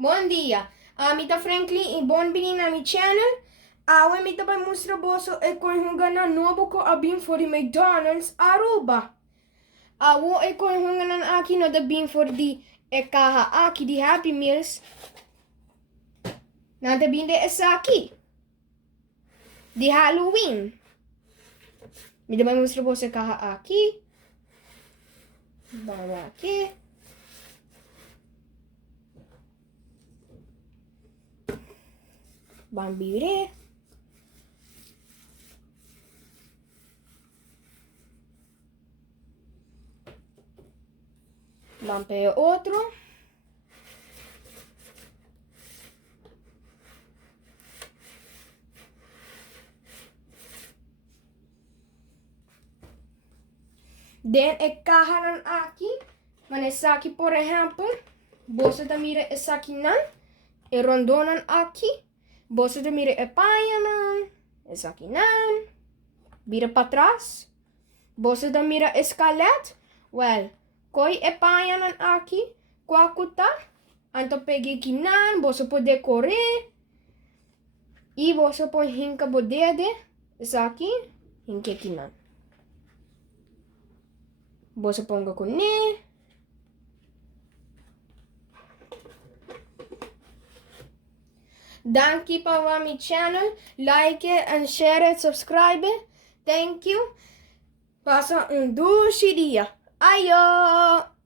Bom dia, mita Franklin e buon na mi channel. Awe mita pa mostro boso e konhunga na nobo ko abin for the McDonald's Aruba. Awo e konhunga na aki no da bin for di e kaha aki di Happy Meals. Na da bin de esaki. Di Halloween. Mita pa mostro boso e kaha aki. Bawa aki. Bambire. Lampeo outro. Den ek kahanan aqui. Mas essa aqui, por exemplo, você da mira essa aqui não. E rondonan aqui. Você da mira e paia essa aqui não. Vira para trás. Você da mira escalete. Well, koi e paia aqui. Quacuta. Então peguei aqui não. Você pode correr. E você põe hinca bodede. Essa aqui. Hinca aqui não. Você põe com ne. Dank je voor mijn channel. Like en share, subscribe. Thank you. Passa un dulce dia. Ayo!